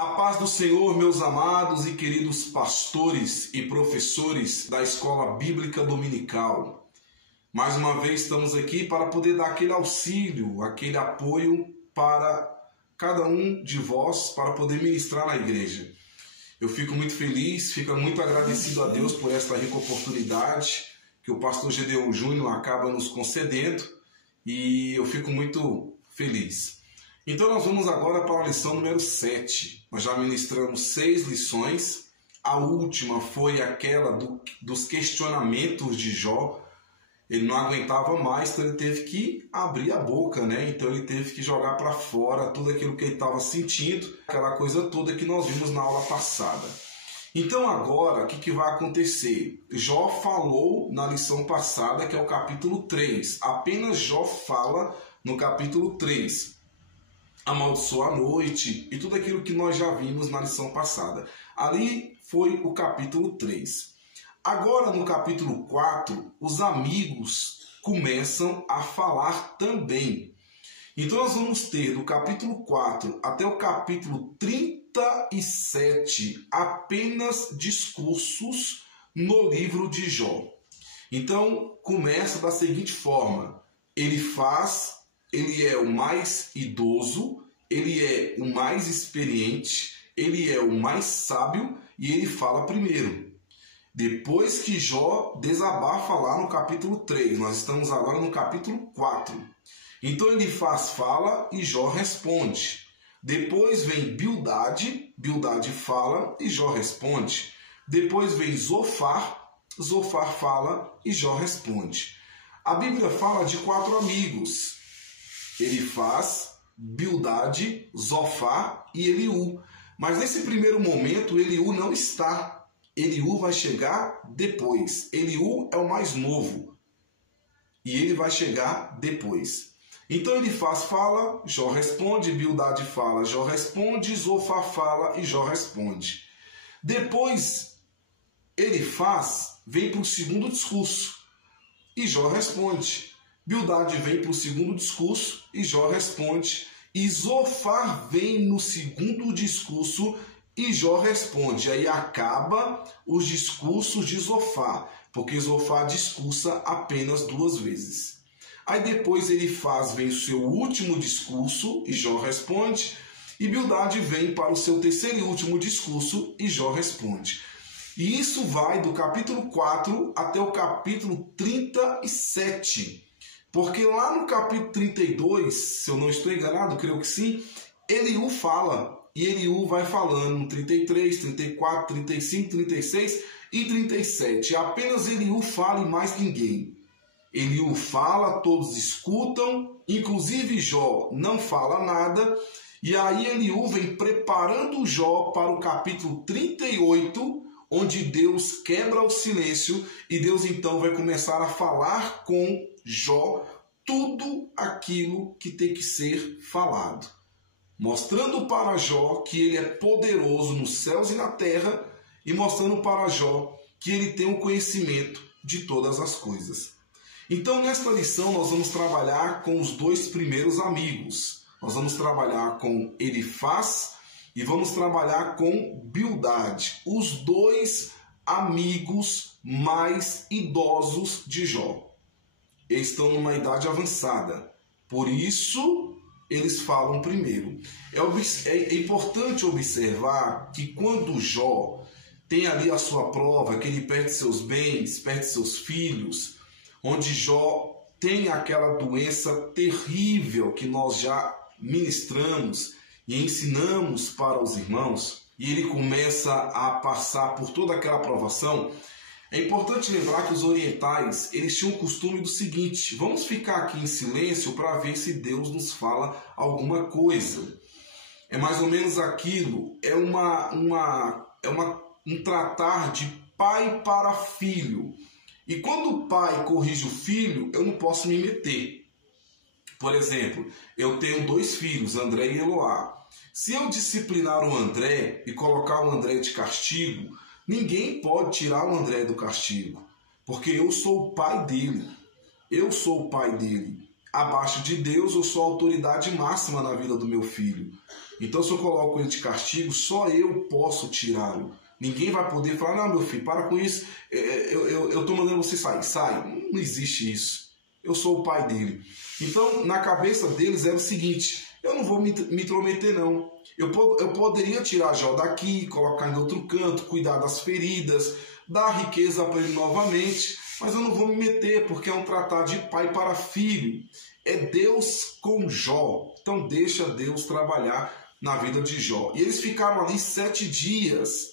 A paz do Senhor, meus amados e queridos pastores e professores da Escola Bíblica Dominical. Mais uma vez estamos aqui para poder dar aquele auxílio, aquele apoio para cada um de vós para poder ministrar na igreja. Eu fico muito feliz, fico muito agradecido a Deus por esta rica oportunidade que o pastor Gedeon Júnior acaba nos concedendo e eu fico muito feliz. Então nós vamos agora para a lição número 7. Nós já ministramos 6 lições. A última foi aquela dos questionamentos de Jó. Ele não aguentava mais, então ele teve que abrir a boca, né? Então ele teve que jogar para fora tudo aquilo que ele estava sentindo, aquela coisa toda que nós vimos na aula passada. Então agora, o que vai acontecer? Jó falou na lição passada, que é o capítulo 3. Apenas Jó fala no capítulo 3. Amaldiçoa a noite e tudo aquilo que nós já vimos na lição passada. Ali foi o capítulo 3. Agora, no capítulo 4, os amigos começam a falar também. Então, nós vamos ter do capítulo 4 até o capítulo 37 apenas discursos no livro de Jó. Então, começa da seguinte forma: ele é o mais idoso, ele é o mais experiente, ele é o mais sábio e ele fala primeiro. Depois que Jó desabafa lá no capítulo 3, nós estamos agora no capítulo 4. Então ele fala e Jó responde. Depois vem Bildade fala e Jó responde. Depois vem Zofar fala e Jó responde. A Bíblia fala de 4 amigos. Elifaz, Bildade, Zofar e Eliú. Mas nesse primeiro momento, Eliú não está. Eliú vai chegar depois. Eliú é o mais novo. E ele vai chegar depois. Então Elifaz fala, Jó responde, Bildade fala, Jó responde, Zofar fala e Jó responde. Depois, Elifaz vem para o segundo discurso. E Jó responde. Bildade vem para o segundo discurso e Jó responde. E Zofar vem no segundo discurso e Jó responde. Aí acaba os discursos de Zofar, porque Zofar discursa apenas 2 vezes. Aí depois Elifaz vem o seu último discurso e Jó responde. E Bildade vem para o seu terceiro e último discurso e Jó responde. E isso vai do capítulo 4 até o capítulo 37. Porque lá no capítulo 32, se eu não estou enganado, creio que sim, Eliú fala. E Eliú vai falando no 33, 34, 35, 36 e 37. Apenas Eliú fala e mais ninguém. Eliú fala, todos escutam, inclusive Jó não fala nada. E aí Eliú vem preparando Jó para o capítulo 38, onde Deus quebra o silêncio e Deus então vai começar a falar com Jó tudo aquilo que tem que ser falado, mostrando para Jó que ele é poderoso nos céus e na terra e mostrando para Jó que ele tem o conhecimento de todas as coisas. Então nesta lição nós vamos trabalhar com os 2 primeiros amigos. Nós vamos trabalhar com Elifaz e vamos trabalhar com Bildade, os 2 amigos mais idosos de Jó. Eles estão numa idade avançada, por isso eles falam primeiro. É importante observar que quando Jó tem ali a sua prova, que ele perde seus bens, perde seus filhos, onde Jó tem aquela doença terrível que nós já ministramos e ensinamos para os irmãos, e ele começa a passar por toda aquela provação. É importante lembrar que os orientais, eles tinham o costume do seguinte: vamos ficar aqui em silêncio para ver se Deus nos fala alguma coisa. É mais ou menos aquilo, é um tratar de pai para filho. E quando o pai corrige o filho, eu não posso me meter. Por exemplo, eu tenho 2 filhos, André e Eloá. Se eu disciplinar o André e colocar o André de castigo, ninguém pode tirar o André do castigo, porque eu sou o pai dele. Eu sou o pai dele. abaixo de Deus, eu sou a autoridade máxima na vida do meu filho. Então, se eu coloco ele de castigo, só eu posso tirá-lo. Ninguém vai poder falar, não, meu filho, para com isso, eu estou mandando você sair. Sai. Não existe isso. Eu sou o pai dele. Então, na cabeça deles era o seguinte, eu não vou me intrometer, não. Eu poderia tirar Jó daqui, colocar em outro canto, cuidar das feridas, dar riqueza para ele novamente, mas eu não vou me meter, porque é um tratar de pai para filho. É Deus com Jó. Então deixa Deus trabalhar na vida de Jó. E eles ficaram ali 7 dias,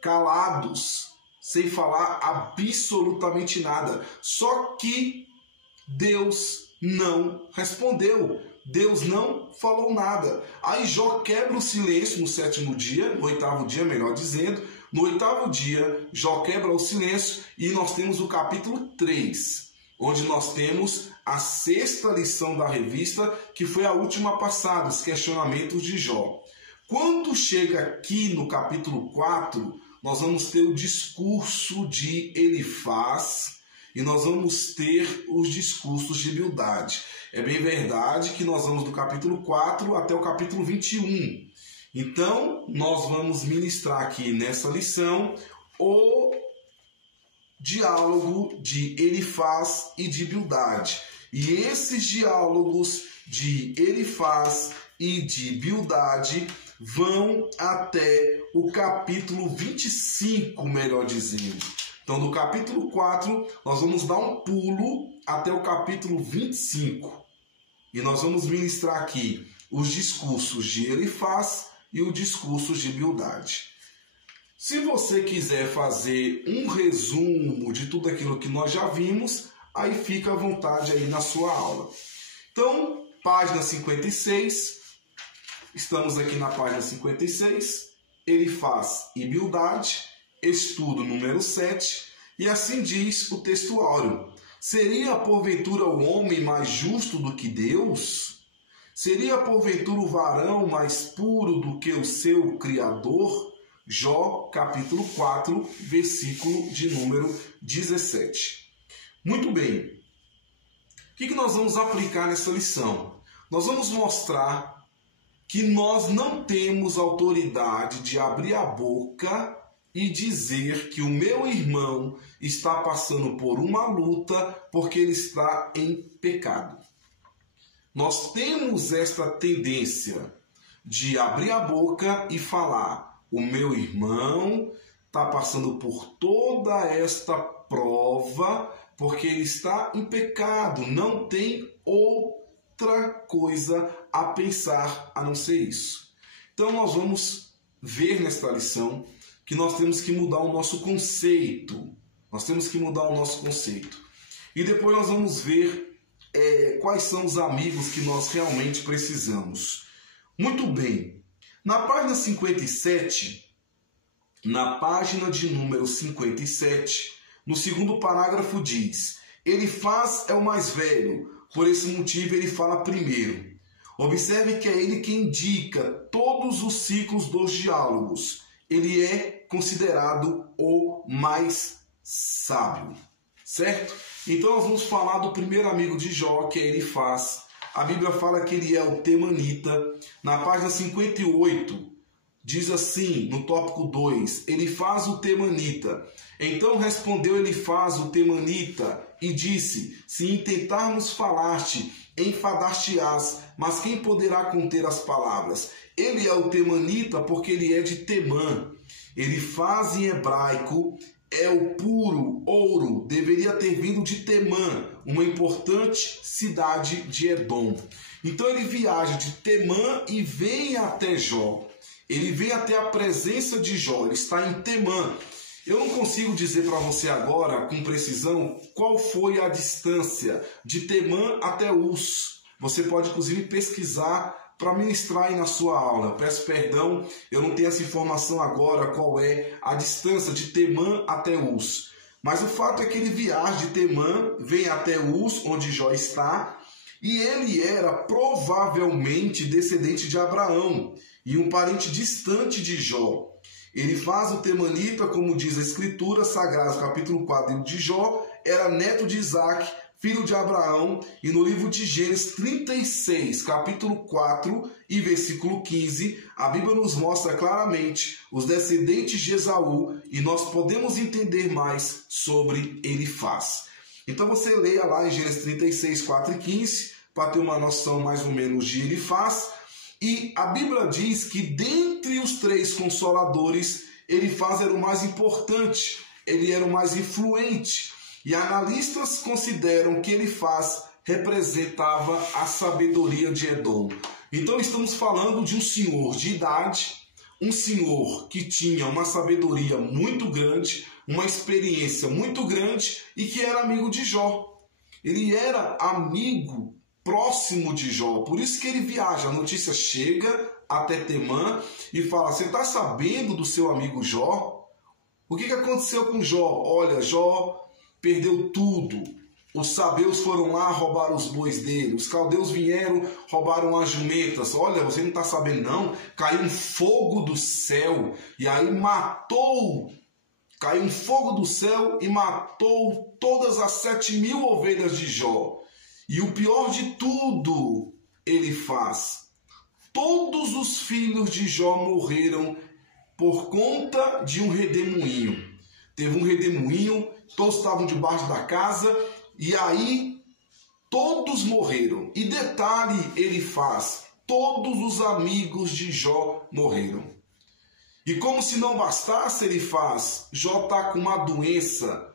calados, sem falar absolutamente nada. Só que Deus não respondeu. Deus não falou nada. Aí Jó quebra o silêncio no 7º dia, no 8º dia, melhor dizendo. No 8º dia, Jó quebra o silêncio e nós temos o capítulo 3, onde nós temos a 6ª lição da revista, que foi a última passada, os questionamentos de Jó. Quando chega aqui no capítulo 4, nós vamos ter o discurso de Elifaz e nós vamos ter os discursos de Bildade. É bem verdade que nós vamos do capítulo 4 até o capítulo 21. Então, nós vamos ministrar aqui nessa lição o diálogo de Elifaz e de Bildade. E esses diálogos de Elifaz e de Bildade vão até o capítulo 25, melhor dizendo. Então, do capítulo 4, nós vamos dar um pulo até o capítulo 25. E nós vamos ministrar aqui os discursos de Elifaz e o discurso de Bildade. Se você quiser fazer um resumo de tudo aquilo que nós já vimos, aí fica à vontade aí na sua aula. Então, página 56, estamos aqui na página 56, Elifaz e Bildade, estudo número 7, e assim diz o texto áureo. Seria porventura o homem mais justo do que Deus? Seria porventura o varão mais puro do que o seu Criador? Jó, capítulo 4, versículo de número 17. Muito bem. O que nós vamos aplicar nessa lição? Nós vamos mostrar que nós não temos autoridade de abrir a boca e dizer que o meu irmão está passando por uma luta porque ele está em pecado. Nós temos esta tendência de abrir a boca e falar: o meu irmão está passando por toda esta prova porque ele está em pecado, não tem outra coisa a pensar a não ser isso. Então nós vamos ver nesta lição que nós temos que mudar o nosso conceito. Nós temos que mudar o nosso conceito. E depois nós vamos ver quais são os amigos que nós realmente precisamos. Muito bem. Na página 57, na página de número 57, no 2º parágrafo diz: Elifaz é o mais velho, por esse motivo ele fala primeiro. Observe que é ele quem indica todos os ciclos dos diálogos. Ele é considerado o mais sábio, certo? Então nós vamos falar do primeiro amigo de Jó, que é Elifaz. A Bíblia fala que ele é o temanita. Na página 58, diz assim, no tópico 2, Elifaz o temanita. Então respondeu Elifaz o temanita e disse: se intentarmos falar-te, enfadar-te-ás, mas quem poderá conter as palavras? Ele é o temanita porque ele é de Temã. Elifaz em hebraico é o puro ouro, deveria ter vindo de Temã, uma importante cidade de Edom. Então ele viaja de Temã e vem até Jó. Ele vem até a presença de Jó, ele está em Temã. Eu não consigo dizer para você agora, com precisão, qual foi a distância de Temã até Uz. Você pode, inclusive, pesquisar para ministrar aí na sua aula. Peço perdão, eu não tenho essa informação agora, qual é a distância de Temã até Uz. Mas o fato é que ele viaja de Temã, vem até Uz, onde Jó está, e ele era provavelmente descendente de Abraão e um parente distante de Jó. Elifaz o temanita, como diz a Escritura Sagrada, capítulo 4 de Jó, era neto de Isaac, filho de Abraão, e no livro de Gênesis 36, capítulo 4 e versículo 15, a Bíblia nos mostra claramente os descendentes de Esaú e nós podemos entender mais sobre Elifaz. Então você leia lá em Gênesis 36, 4 e 15, para ter uma noção mais ou menos de Elifaz. E a Bíblia diz que dentre os 3 consoladores, Elifaz era o mais importante, ele era o mais influente. E analistas consideram que Elifaz representava a sabedoria de Edom. Então estamos falando de um senhor de idade, um senhor que tinha uma sabedoria muito grande, uma experiência muito grande e que era amigo de Jó. Ele era amigo próximo de Jó, por isso que ele viaja. A notícia chega até Temã e fala: você está sabendo do seu amigo Jó? O que aconteceu com Jó? Olha, Jó perdeu tudo. Os sabeus foram lá, roubaram os bois dele. Os caldeus vieram, roubaram as jumentas. Olha, você não está sabendo não? Caiu um fogo do céu e aí matou. Caiu um fogo do céu e matou todas as 7.000 ovelhas de Jó. E o pior de tudo, Elifaz: todos os filhos de Jó morreram por conta de um redemoinho. Teve um redemoinho, todos estavam debaixo da casa, e aí todos morreram. E detalhe, Elifaz: todos os amigos de Jó morreram. E como se não bastasse, Elifaz, Jó está com uma doença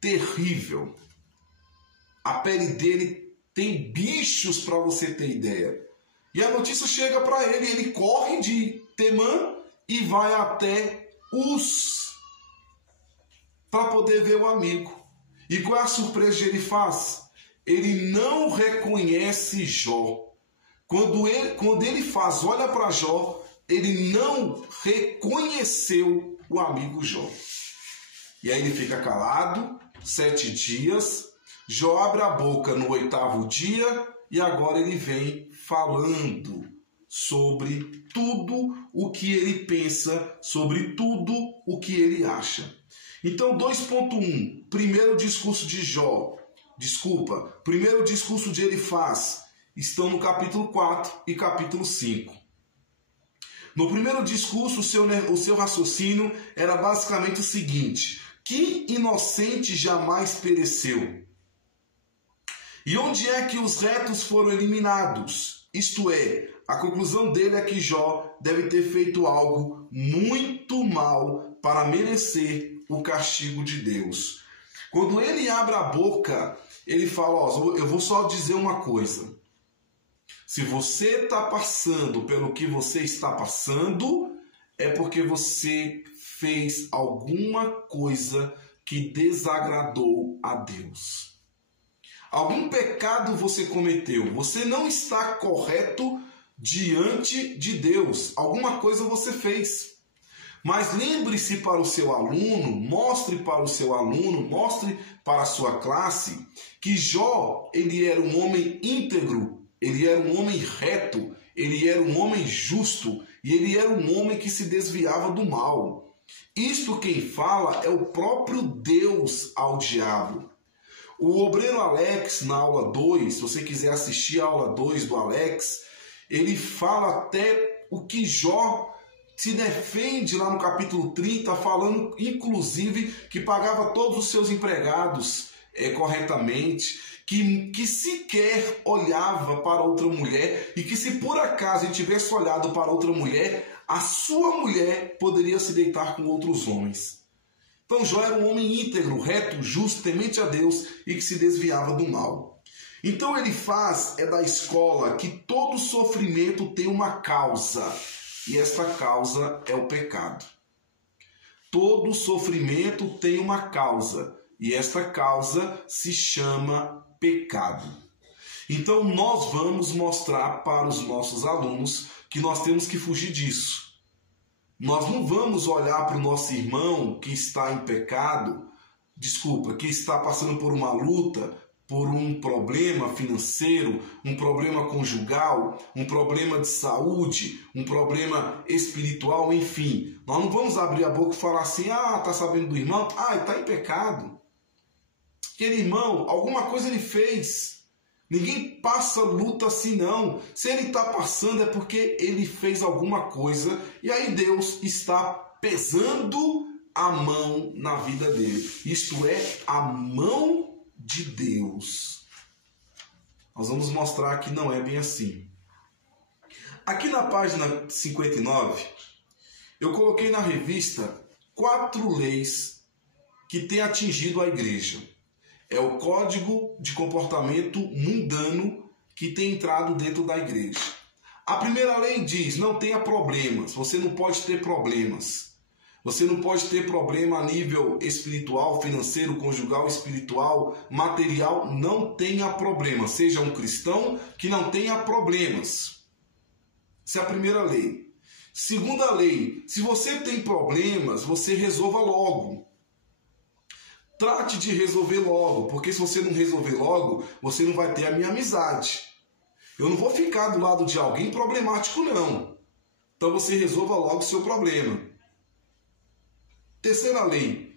terrível. A pele dele tem bichos, para você ter ideia. E a notícia chega para ele, ele corre de Temã e vai até Uz para poder ver o amigo. E qual é a surpresa de Elifaz? Ele não reconhece Jó. Quando Elifaz olha para Jó, ele não reconheceu o amigo Jó. E aí ele fica calado 7 dias. Jó abre a boca no 8º dia e agora ele vem falando sobre tudo o que ele pensa, sobre tudo o que ele acha. Então, 2.1, primeiro discurso de primeiro discurso de Elifaz, estão no capítulo 4 e capítulo 5. No primeiro discurso, o seu raciocínio era basicamente o seguinte: que inocente jamais pereceu? E onde é que os retos foram eliminados? Isto é, a conclusão dele é que Jó deve ter feito algo muito mal para merecer o castigo de Deus. Quando ele abre a boca, ele fala: eu vou só dizer uma coisa. Se você está passando pelo que você está passando, é porque você fez alguma coisa que desagradou a Deus. Algum pecado você cometeu. Você não está correto diante de Deus. Alguma coisa você fez. Mas lembre-se para o seu aluno, mostre para o seu aluno, mostre para a sua classe que Jó, ele era um homem íntegro, ele era um homem reto, ele era um homem justo e ele era um homem que se desviava do mal. Isto quem fala é o próprio Deus ao diabo. O obreiro Alex, na aula 2, se você quiser assistir a aula 2 do Alex, ele fala até o que Jó se defende lá no capítulo 30, falando inclusive que pagava todos os seus empregados corretamente, que sequer olhava para outra mulher e que se por acaso ele tivesse olhado para outra mulher, a sua mulher poderia se deitar com outros homens. Então Jó era um homem íntegro, reto, justo, temente a Deus e que se desviava do mal. Então Elifaz é da escola que todo sofrimento tem uma causa, e esta causa é o pecado. Todo sofrimento tem uma causa, e esta causa se chama pecado. Então nós vamos mostrar para os nossos alunos que nós temos que fugir disso. Nós não vamos olhar para o nosso irmão que está em pecado, que está passando por uma luta, por um problema financeiro, um problema conjugal, um problema de saúde, um problema espiritual, enfim. Nós não vamos abrir a boca e falar assim: tá sabendo do irmão? Ele está em pecado. aquele irmão, alguma coisa ele fez. Ninguém passa luta assim não. Se ele está passando é porque ele fez alguma coisa e aí Deus está pesando a mão na vida dele. Isto é, a mão de Deus. Nós vamos mostrar que não é bem assim. Aqui na página 59, eu coloquei na revista 4 leis que têm atingido a igreja. É o código de comportamento mundano que tem entrado dentro da igreja. A primeira lei diz, não tenha problemas, você não pode ter problemas. Você não pode ter problema a nível espiritual, financeiro, conjugal, espiritual, material, não tenha problema. Seja um cristão que não tenha problemas. Essa é a primeira lei. Segunda lei, se você tem problemas, você resolva logo. Trate de resolver logo, porque se você não resolver logo, você não vai ter a minha amizade. Eu não vou ficar do lado de alguém problemático, não. Então você resolva logo o seu problema. Terceira lei.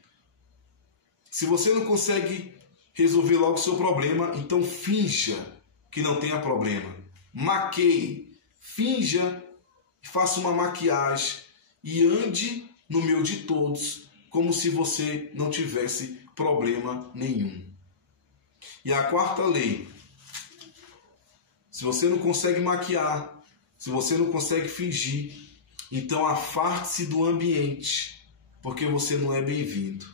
Se você não consegue resolver logo o seu problema, então finja que não tenha problema. Maqueie, finja, faça uma maquiagem e ande no meio de todos, como se você não tivesse problema nenhum. E a quarta lei. Se você não consegue maquiar, se você não consegue fingir, então afaste-se do ambiente, porque você não é bem-vindo.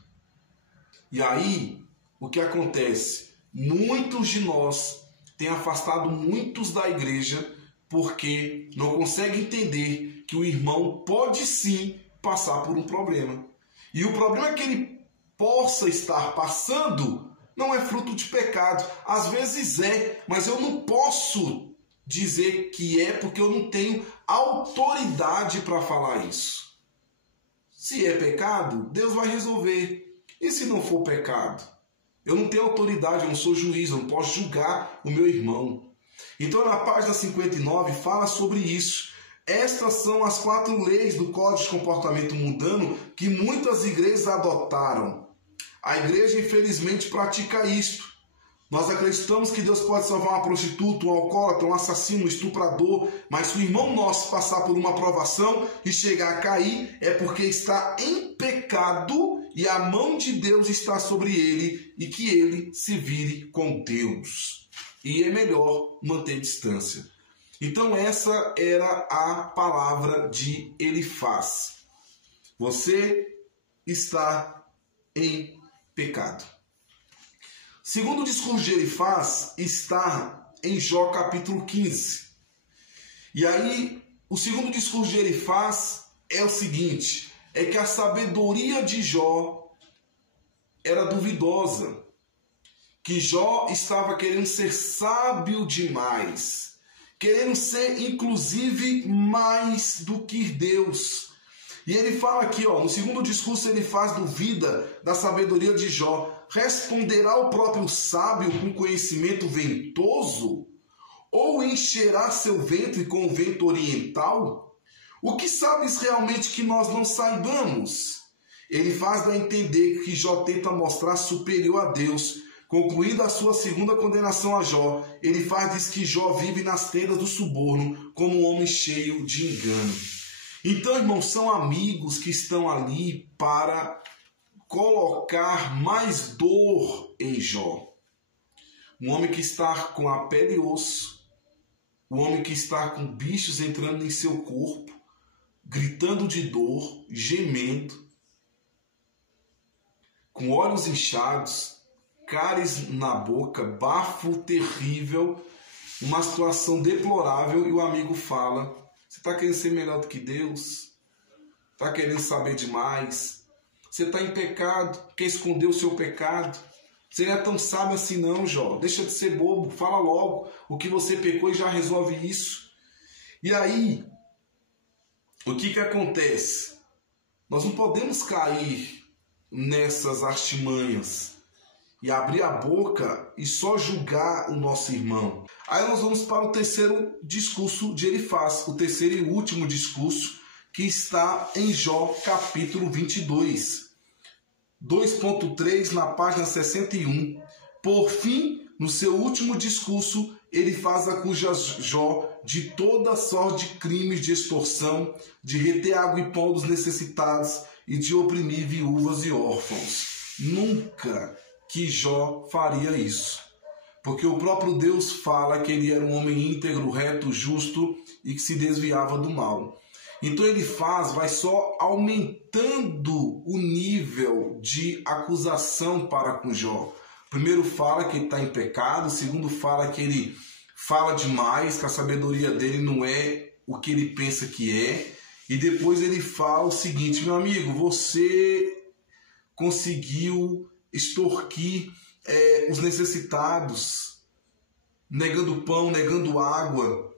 E aí, o que acontece? Muitos de nós têm afastado muitos da igreja porque não conseguem entender que o irmão pode sim passar por um problema. E o problema que ele possa estar passando não é fruto de pecado. Às vezes é, mas eu não posso dizer que é porque eu não tenho autoridade para falar isso. Se é pecado, Deus vai resolver. E se não for pecado? Eu não tenho autoridade, eu não sou juiz, eu não posso julgar o meu irmão. Então na página 59 fala sobre isso. Estas são as 4 leis do Código de Comportamento Mundano que muitas igrejas adotaram. A igreja, infelizmente, pratica isto. Nós acreditamos que Deus pode salvar uma prostituta, um alcoólatra, um assassino, um estuprador, mas se o irmão nosso passar por uma provação e chegar a cair, é porque está em pecado e a mão de Deus está sobre ele e que ele se vire com Deus. E é melhor manter distância. Então essa era a palavra de Elifaz. Você está em pecado. Segundo o discurso de Elifaz está em Jó capítulo 15. E aí, o segundo discurso de Elifaz é o seguinte, é que a sabedoria de Jó era duvidosa, que Jó estava querendo ser sábio demais, querendo ser inclusive mais do que Deus. E ele fala aqui, no segundo discurso ele faz duvida da sabedoria de Jó. Responderá o próprio sábio com conhecimento ventoso? Ou encherá seu ventre com o vento oriental? O que sabes realmente que nós não saibamos? Ele faz dar a entender que Jó tenta mostrar superior a Deus. Concluída a sua segunda condenação a Jó, ele diz que Jó vive nas tendas do suborno como um homem cheio de engano. Então, irmãos, são amigos que estão ali para colocar mais dor em Jó. Um homem que está com a pele e osso, um homem que está com bichos entrando em seu corpo, gritando de dor, gemendo, com olhos inchados, cáries na boca, bafo terrível, uma situação deplorável, e o amigo fala: você está querendo ser melhor do que Deus? Está querendo saber demais? Você está em pecado, quer esconder o seu pecado? Você não é tão sábio assim não, Jó. Deixa de ser bobo, fala logo o que você pecou e já resolve isso. E aí, o que acontece? Nós não podemos cair nessas artimanhas e abrir a boca e só julgar o nosso irmão. Aí nós vamos para o terceiro discurso de Elifaz, o terceiro e último discurso, que está em Jó capítulo 22. 2.3 na página 61. Por fim, no seu último discurso, Elifaz acusa Jó de toda sorte de crimes de extorsão, de reter água e pão dos necessitados e de oprimir viúvas e órfãos. Nunca que Jó faria isso, porque o próprio Deus fala que ele era um homem íntegro, reto, justo e que se desviava do mal. Então Elifaz vai só aumentando o nível de acusação para com Jó. Primeiro fala que ele está em pecado, segundo fala que ele fala demais, que a sabedoria dele não é o que ele pensa que é, e depois ele fala o seguinte: meu amigo, você conseguiu extorquir os necessitados, negando pão, negando água,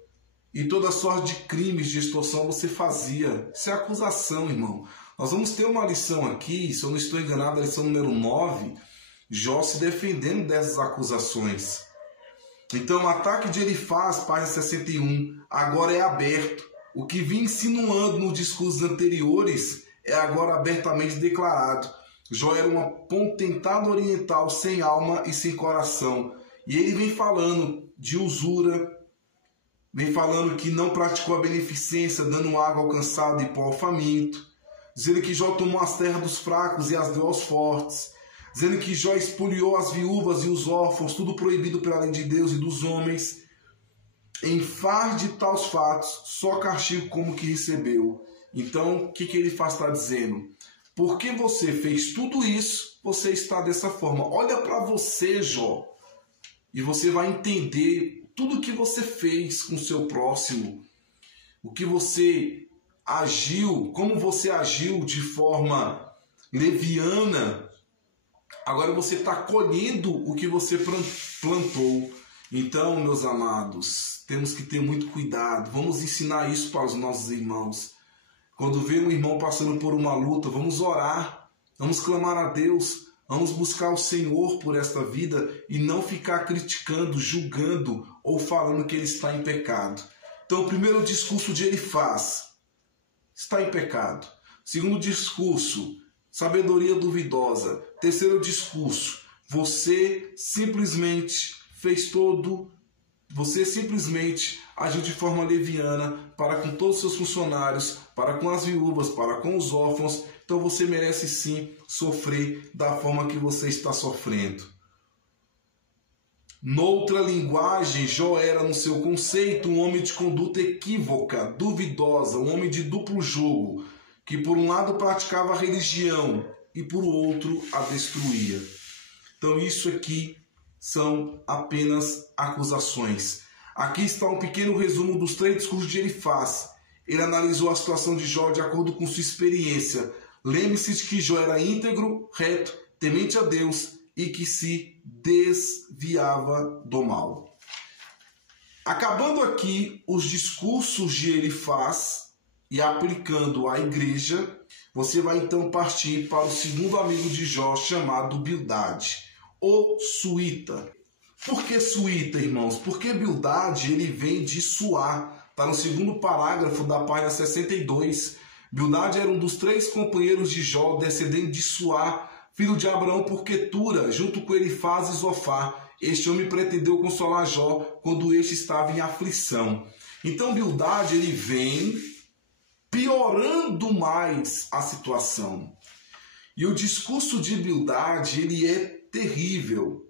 e toda sorte de crimes de extorsão você fazia. Isso é acusação, irmão. Nós vamos ter uma lição aqui, se eu não estou enganado, a lição número 9, Jó se defendendo dessas acusações. Então o ataque de Elifaz, página 61, agora é aberto. O que vinha insinuando nos discursos anteriores é agora abertamente declarado. Jó era uma potentada oriental sem alma e sem coração. E ele vem falando de usura, vem falando que não praticou a beneficência, dando água ao cansado e pão ao faminto, dizendo que Jó tomou as terras dos fracos e as deu aos fortes, dizendo que Jó expoliou as viúvas e os órfãos, tudo proibido pela lei de Deus e dos homens. Em far de tais fatos, só castigo como que recebeu. Então, o que ele faz? Está dizendo: porque você fez tudo isso, você está dessa forma. Olha para você, Jó, e você vai entender tudo que você fez com o seu próximo, o que você agiu, como você agiu de forma leviana. Agora você está colhendo o que você plantou. Então, meus amados, temos que ter muito cuidado. Vamos ensinar isso para os nossos irmãos. Quando vê um irmão passando por uma luta, vamos orar, vamos clamar a Deus, vamos buscar o Senhor por esta vida e não ficar criticando, julgando ou falando que ele está em pecado. Então, o primeiro discurso de Elifaz, está em pecado. Segundo discurso, sabedoria duvidosa. Terceiro discurso, você simplesmente agiu de forma leviana para com todos os seus funcionários, para com as viúvas, para com os órfãos. Então você merece sim sofrer da forma que você está sofrendo. Noutra linguagem, Jó era, no seu conceito, um homem de conduta equívoca, duvidosa, um homem de duplo jogo, que por um lado praticava a religião e por outro a destruía. Então isso aqui são apenas acusações. Aqui está um pequeno resumo dos 3 discursos de Elifaz. Ele analisou a situação de Jó de acordo com sua experiência. Lembre-se de que Jó era íntegro, reto, temente a Deus e que se desviava do mal. Acabando aqui os discursos de Elifaz e aplicando à igreja, você vai então partir para o segundo amigo de Jó, chamado Bildade, o Suíta. Por que Suíta, irmãos? Porque Bildade, ele vem de Suá. Está no segundo parágrafo da página 62. Bildade era um dos 3 companheiros de Jó, descendente de Suá, filho de Abraão por Quetura, junto com Elifaz e Zofar. Este homem pretendeu consolar Jó quando este estava em aflição. Então Bildade, ele vem piorando mais a situação. E o discurso de Bildade, ele é terrível.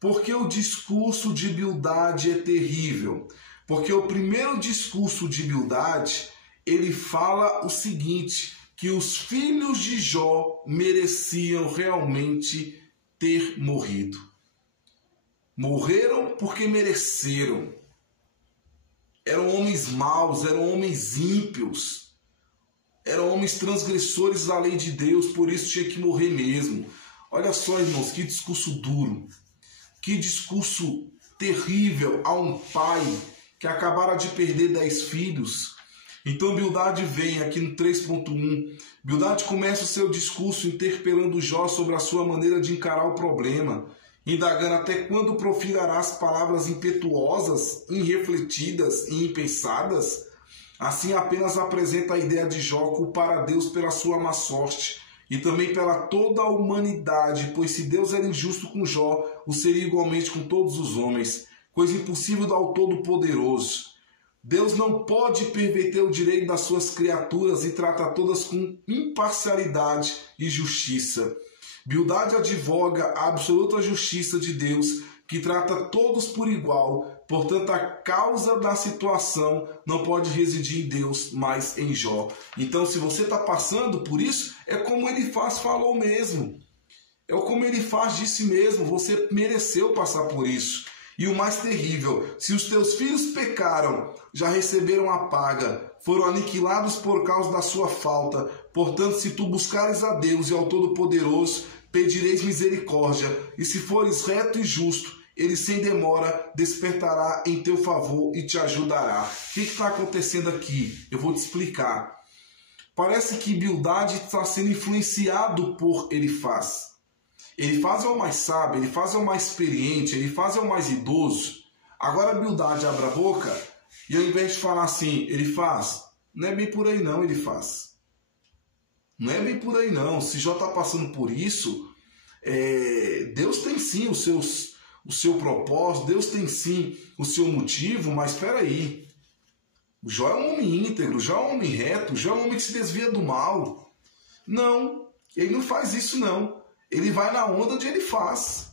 Por que o discurso de Bildade é terrível? Porque o primeiro discurso de Bildade, ele fala o seguinte, que os filhos de Jó mereciam realmente ter morrido. Morreram porque mereceram. Eram homens maus, eram homens ímpios, eram homens transgressores da lei de Deus, por isso tinha que morrer mesmo. Olha só, irmãos, que discurso duro, que discurso terrível a um pai que acabara de perder 10 filhos. Então Bildade vem aqui no 3.1. Bildade começa o seu discurso interpelando Jó sobre a sua maneira de encarar o problema, indagando até quando profirarás palavras impetuosas, irrefletidas e impensadas. Assim apenas apresenta a ideia de Jó culpar a Deus pela sua má sorte, e também pela toda a humanidade, pois se Deus era injusto com Jó, o seria igualmente com todos os homens, coisa impossível ao Todo-Poderoso. Deus não pode perverter o direito das suas criaturas e trata todas com imparcialidade e justiça. Bildade advoga a absoluta justiça de Deus, que trata todos por igual, portanto a causa da situação não pode residir em Deus, mas em Jó. Então, se você está passando por isso, é como Elifaz falou mesmo. É como Elifaz disse mesmo, você mereceu passar por isso. E o mais terrível, se os teus filhos pecaram, já receberam a paga, foram aniquilados por causa da sua falta. Portanto, se tu buscares a Deus e ao Todo-Poderoso, pedireis misericórdia, e se fores reto e justo, ele sem demora despertará em teu favor e te ajudará. O que está acontecendo aqui? Eu vou te explicar. Parece que Bildade está sendo influenciado por Elifaz. Elifaz é o mais sábio, Elifaz é o mais experiente, Elifaz é o mais idoso. Agora Bildade abre a boca e ao invés de falar assim, Elifaz, não é bem por aí não, Elifaz. Não é bem por aí não. Se Jó está passando por isso, Deus tem sim o seu propósito, Deus tem sim o seu motivo, mas espera aí. O Jó é um homem íntegro, Jó é um homem reto, Jó é um homem que se desvia do mal. Não, ele não faz isso não. Ele vai na onda de Elifaz.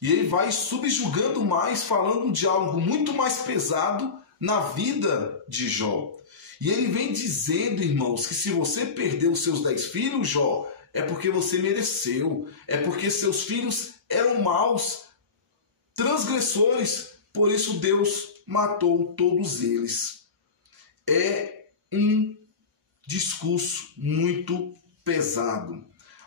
E ele vai subjugando mais, falando um diálogo muito mais pesado na vida de Jó. E ele vem dizendo, irmãos, que se você perdeu os seus 10 filhos, Jó, é porque você mereceu. É porque seus filhos eram maus, transgressores, por isso Deus matou todos eles. É um discurso muito pesado.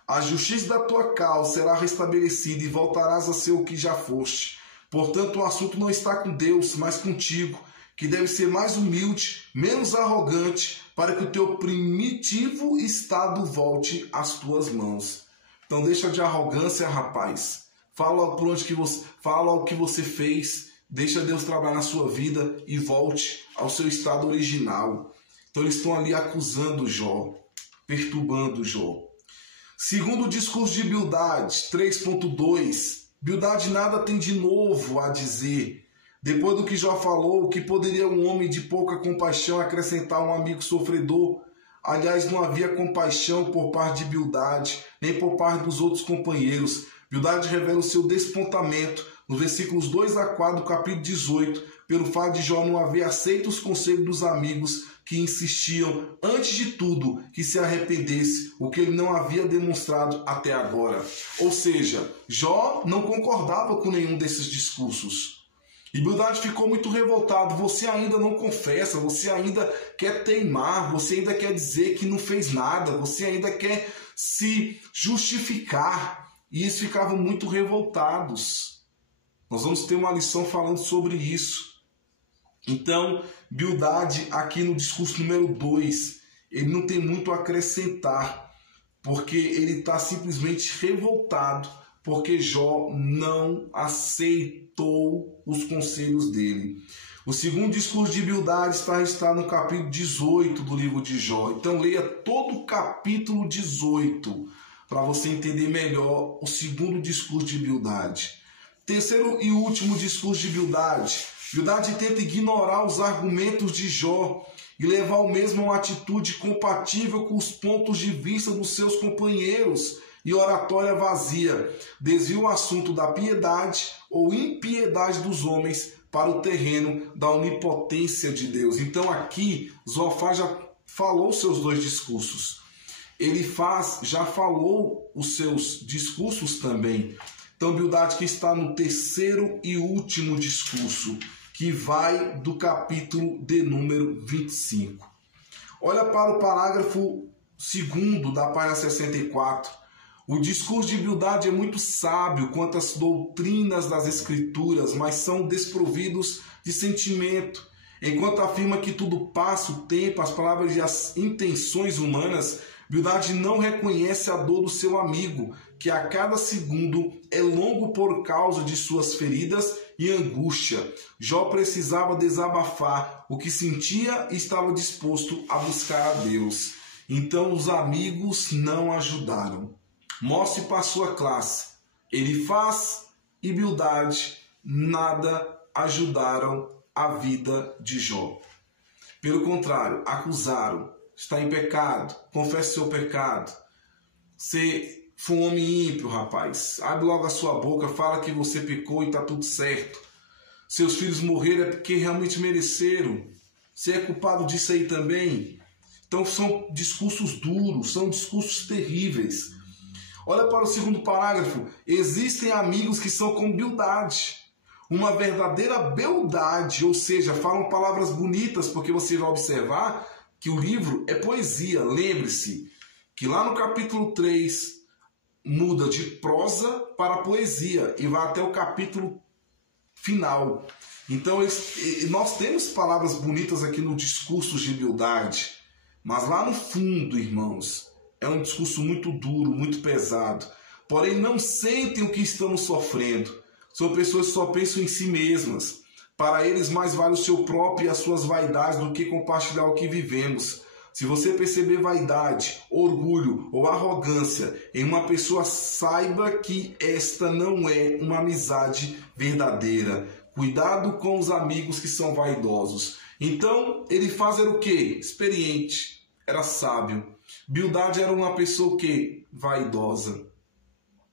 A justiça da tua causa será restabelecida e voltarás a ser o que já foste. Portanto, o assunto não está com Deus, mas contigo, que deve ser mais humilde, menos arrogante, para que o teu primitivo estado volte às tuas mãos. Então deixa de arrogância, rapaz. Fala por onde que você, fala o que você fez, deixa Deus trabalhar na sua vida e volte ao seu estado original. Então eles estão ali acusando Jó, perturbando Jó. Segundo o discurso de Bildade, 3.2, Bildade nada tem de novo a dizer. Depois do que Jó falou, o que poderia um homem de pouca compaixão acrescentar a um amigo sofredor? Aliás, não havia compaixão por parte de Bildade, nem por parte dos outros companheiros. Bildade revela o seu despontamento nos versículos 2 a 4 do capítulo 18, pelo fato de Jó não haver aceito os conselhos dos amigos que insistiam, antes de tudo, que se arrependesse, o que ele não havia demonstrado até agora. Ou seja, Jó não concordava com nenhum desses discursos. E Bildade ficou muito revoltado. Você ainda não confessa, você ainda quer teimar, você ainda quer dizer que não fez nada, você ainda quer se justificar. E eles ficavam muito revoltados. Nós vamos ter uma lição falando sobre isso. Então, Bildade, aqui no discurso número 2, ele não tem muito a acrescentar, porque ele está simplesmente revoltado, porque Jó não aceitou os conselhos dele. O segundo discurso de Bildade está no capítulo 18 do livro de Jó. Então, leia todo o capítulo 18 para você entender melhor o segundo discurso de Bildade. Terceiro e último discurso de Bildade. Bildade tenta ignorar os argumentos de Jó e levar o mesmo a uma atitude compatível com os pontos de vista dos seus companheiros e oratória vazia. Desvia o assunto da piedade ou impiedade dos homens para o terreno da onipotência de Deus. Então aqui, Zofar já falou seus dois discursos. Elifaz já falou os seus discursos também. Então, Bildade que está no terceiro e último discurso, que vai do capítulo de número 25. Olha para o parágrafo 2º da página 64. O discurso de Bildade é muito sábio quanto às doutrinas das Escrituras, mas são desprovidos de sentimento. Enquanto afirma que tudo passa, o tempo, as palavras e as intenções humanas, Bildade não reconhece a dor do seu amigo, que a cada segundo é longo por causa de suas feridas e angústia. Jó precisava desabafar o que sentia e estava disposto a buscar a Deus. Então os amigos não ajudaram. Mostre para a sua classe. Elifaz e Bildade nada ajudaram a vida de Jó. Pelo contrário, acusaram. Está em pecado, confesse seu pecado. Você foi um homem ímpio, rapaz. Abre logo a sua boca, fala que você pecou e está tudo certo. Seus filhos morreram é porque realmente mereceram. Você é culpado disso aí também. Então são discursos duros, são discursos terríveis. Olha para o segundo parágrafo. Existem amigos que são com Bildade. Uma verdadeira beldade, ou seja, falam palavras bonitas, porque você vai observar que o livro é poesia. Lembre-se que lá no capítulo 3 muda de prosa para poesia e vai até o capítulo final. Então nós temos palavras bonitas aqui no discurso de Bildade, mas lá no fundo, irmãos, é um discurso muito duro, muito pesado. Porém, não sentem o que estamos sofrendo. São pessoas que só pensam em si mesmas. Para eles, mais vale o seu próprio e as suas vaidades do que compartilhar o que vivemos. Se você perceber vaidade, orgulho ou arrogância em uma pessoa, saiba que esta não é uma amizade verdadeira. Cuidado com os amigos que são vaidosos. Então, Elifaz era o quê? Experiente, era sábio. Bildade era uma pessoa o quê? Vaidosa.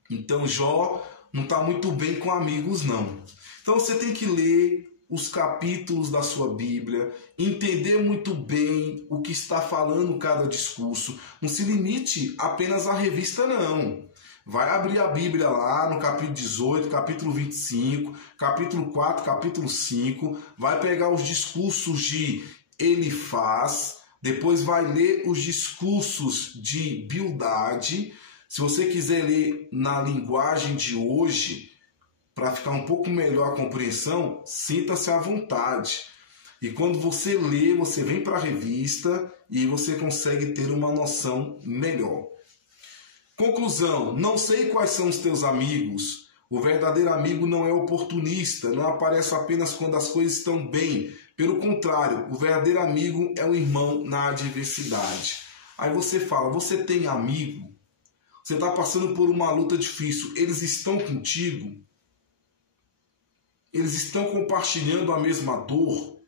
Então, Jó não está muito bem com amigos, não. Então, você tem que ler os capítulos da sua Bíblia, entender muito bem o que está falando cada discurso. Não se limite apenas à revista, não. Vai abrir a Bíblia lá no capítulo 18, capítulo 25, capítulo 4, capítulo 5. Vai pegar os discursos de Elifaz, depois vai ler os discursos de Bildade. Se você quiser ler na linguagem de hoje, para ficar um pouco melhor a compreensão, sinta-se à vontade. E quando você lê, você vem para a revista e você consegue ter uma noção melhor. Conclusão, não sei quais são os teus amigos. O verdadeiro amigo não é oportunista, não aparece apenas quando as coisas estão bem. Pelo contrário, o verdadeiro amigo é o irmão na adversidade. Aí você fala, você tem amigo? Você está passando por uma luta difícil, eles estão contigo? Eles estão compartilhando a mesma dor?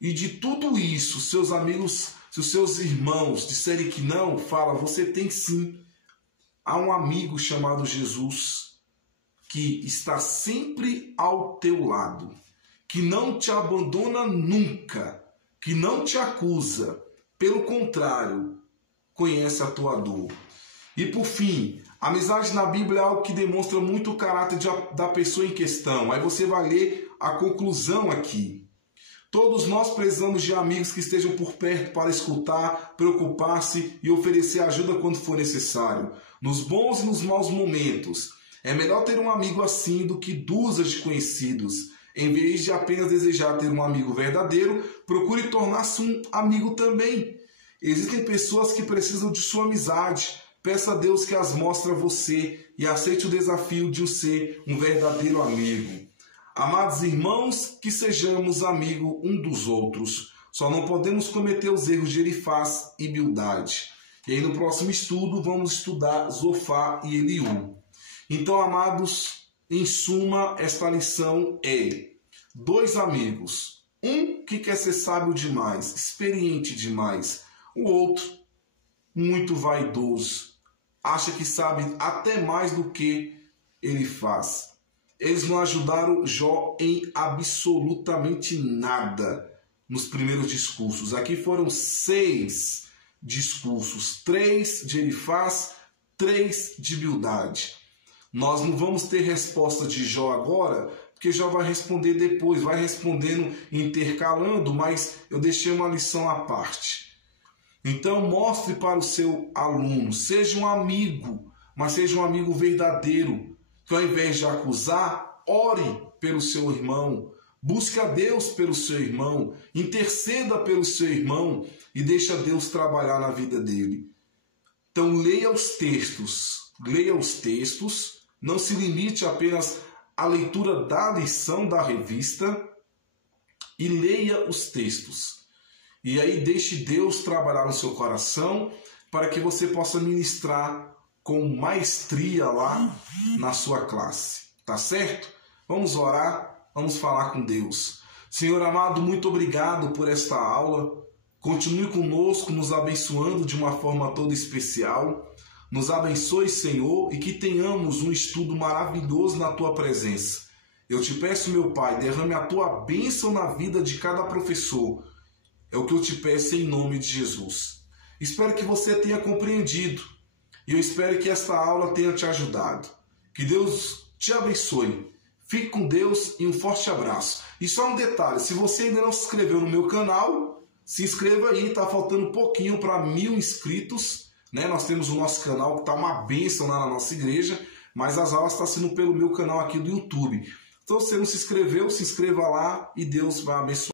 E de tudo isso, seus amigos, se os seus irmãos disserem que não, fala, você tem sim. Há um amigo chamado Jesus que está sempre ao teu lado, que não te abandona nunca, que não te acusa, pelo contrário, conhece a tua dor. E por fim, a amizade na Bíblia é algo que demonstra muito o caráter da pessoa em questão. Aí você vai ler a conclusão aqui. Todos nós precisamos de amigos que estejam por perto para escutar, preocupar-se e oferecer ajuda quando for necessário, nos bons e nos maus momentos. É melhor ter um amigo assim do que dúzias de conhecidos. Em vez de apenas desejar ter um amigo verdadeiro, procure tornar-se um amigo também. Existem pessoas que precisam de sua amizade. Peça a Deus que as mostre a você e aceite o desafio de ser um verdadeiro amigo. Amados irmãos, que sejamos amigos um dos outros. Só não podemos cometer os erros de Elifaz e Bildade. E aí no próximo estudo vamos estudar Zofar e Eliú. Então, amados, em suma, esta lição é 2 amigos. Um que quer ser sábio demais, experiente demais. O outro, muito vaidoso. Acha que sabe até mais do que ele faz. Eles não ajudaram Jó em absolutamente nada nos primeiros discursos. Aqui foram 6 discursos. 3 de Elifaz, 3 de Bildade. Nós não vamos ter resposta de Jó agora, porque Jó vai responder depois, vai respondendo intercalando, mas eu deixei uma lição à parte. Então mostre para o seu aluno, seja um amigo, mas seja um amigo verdadeiro, que ao invés de acusar, ore pelo seu irmão, busque a Deus pelo seu irmão, interceda pelo seu irmão e deixa Deus trabalhar na vida dele. Então leia os textos, não se limite apenas à leitura da lição da revista e leia os textos. E aí deixe Deus trabalhar no seu coração para que você possa ministrar com maestria lá na sua classe. Tá certo? Vamos orar, vamos falar com Deus. Senhor amado, muito obrigado por esta aula. Continue conosco, nos abençoando de uma forma toda especial. Nos abençoe, Senhor, e que tenhamos um estudo maravilhoso na Tua presença. Eu te peço, meu Pai, derrame a Tua bênção na vida de cada professor. É o que eu te peço em nome de Jesus. Espero que você tenha compreendido e eu espero que esta aula tenha te ajudado. Que Deus te abençoe. Fique com Deus e um forte abraço. E só um detalhe, se você ainda não se inscreveu no meu canal, se inscreva aí, está faltando um pouquinho para 1000 inscritos. Né? Nós temos o nosso canal que está uma bênção lá na nossa igreja, mas as aulas estão sendo pelo meu canal aqui do YouTube. Então, se você não se inscreveu, se inscreva lá e Deus vai abençoar.